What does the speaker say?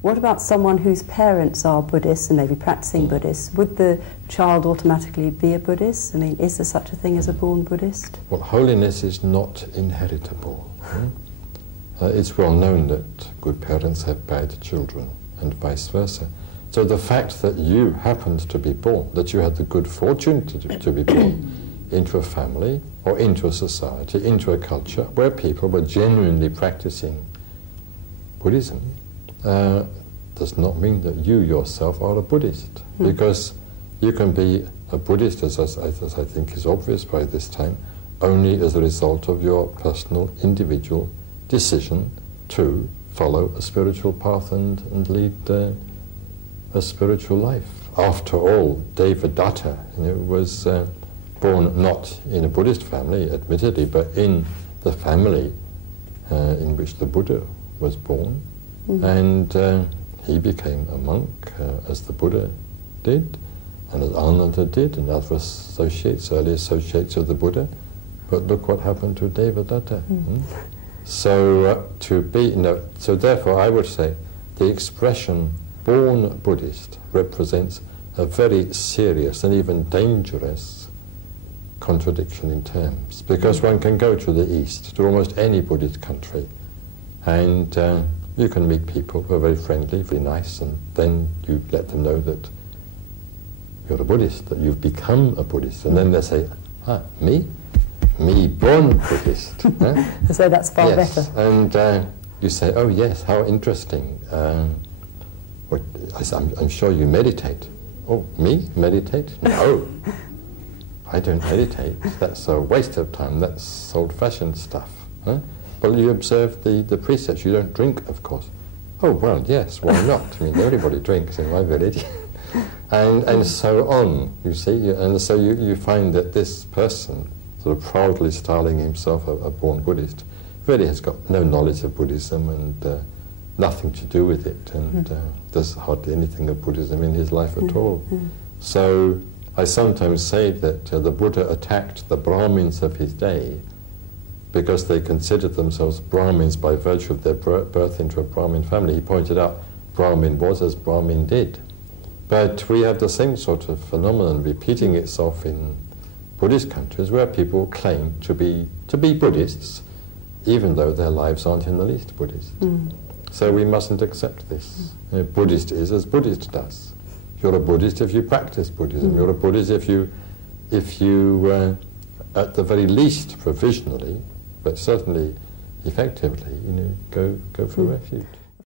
What about someone whose parents are Buddhists and maybe practicing Buddhists? Would the child automatically be a Buddhist? I mean, is there such a thing as a born Buddhist? Well, holiness is not inheritable. It's well known that good parents have bad children and vice versa. So the fact that you happened to be born, that you had the good fortune to be born into a family or into a society, into a culture where people were genuinely practicing Buddhism, does not mean that you yourself are a Buddhist, because you can be a Buddhist, as I think is obvious by this time, only as a result of your personal, individual decision to follow a spiritual path and lead a spiritual life. After all, Devadatta was born not in a Buddhist family, admittedly, but in the family in which the Buddha was born, and he became a monk as the Buddha did, and as Ananda did, and other associates, early associates of the Buddha. But look what happened to Devadatta. So so therefore I would say the expression born Buddhist represents a very serious and even dangerous contradiction in terms, because one can go to the East, to almost any Buddhist country, and you can meet people who are very friendly, very nice, and then you let them know that you're a Buddhist, that you've become a Buddhist, and then they say, me born Buddhist. So that's far better. And you say, oh yes, how interesting. I'm sure you meditate. Oh, me? Meditate? No. I don't meditate. That's a waste of time. That's old-fashioned stuff. Well, you observe the precepts. You don't drink, of course. Oh, well, yes, why not? I mean, everybody drinks in my village. and so on, you see. And so you find that this person, sort of proudly styling himself a born Buddhist, really has got no knowledge of Buddhism and nothing to do with it, and does hardly anything of Buddhism in his life at all. So I sometimes say that the Buddha attacked the Brahmins of his day because they considered themselves Brahmins by virtue of their birth into a Brahmin family. He pointed out Brahmin was as Brahmin did. But we have the same sort of phenomenon repeating itself in Buddhist countries where people claim to be Buddhists even though their lives aren't in the least Buddhist. So we mustn't accept this. Buddhist is as Buddhist does. You're a Buddhist if you practice Buddhism. You're a Buddhist if you at the very least provisionally, but certainly effectively, go for refuge.